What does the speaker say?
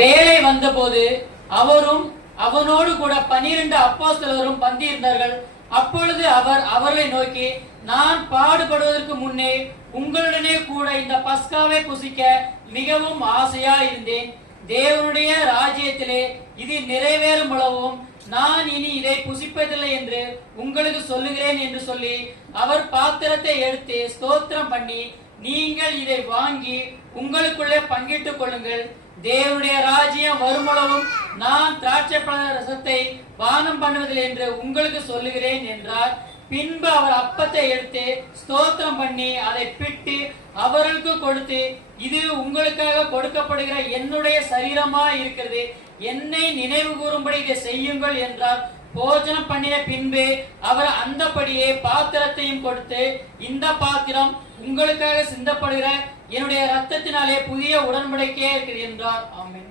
வேலை வந்தபோது அவரும் அவனோடு கூட 12 அப்போஸ்தலரும் பந்தியிருந்தார்கள். அப்பொழுது அவர் அவர்களை நோக்கி, நான் பாடுபடுவதற்கு முன்னே உங்களுடனே கூட இந்த பஸ்காவை புசிக்க மிகவும் ஆசையா இருந்தேன். தேவனுடைய ராஜ்யத்திலே இது நிறைவேறும் அளவும் நான் இனி இதை புசிப்பதில்லை என்று உங்களுக்கு சொல்லுகிறேன் என்று சொல்லி அவர் பாத்திரத்தை எடுத்து ஸ்தோத்திரம் பண்ணி, நீங்கள் இதை வாங்கி உங்களுக்குள்ளே பங்கிட்டுக் கொள்ளுங்கள். தேவனுடைய ராஜ்யம் வருமளவும் நான் திராட்சை பழ ரசத்தை பானம் பண்ணுவதில்லை என்று உங்களுக்கு சொல்லுகிறேன் என்றார். பின்பு அவர் அப்பத்தை எடுத்து ஸ்தோத்திரம் பண்ணி அதை பிட்டு அவர்களுக்கு கொடுத்து, இது உங்களுக்காக கொடுக்கப்படுகிற என்னுடைய சரீரமா இருக்கிறது, என்னை நினைவு கூறும்படி இதை செய்யுங்கள் என்றார். போஜனம் பண்ணின பின்பு அவர் அந்தபடியே பாத்திரத்தையும் கொடுத்து, இந்த பாத்திரம் உங்களுக்காக சிந்தப்படுகிற என்னுடைய ரத்தத்தினாலே புதிய உடன்படிக்கையே இருக்கிறது என்றார். ஆமென்.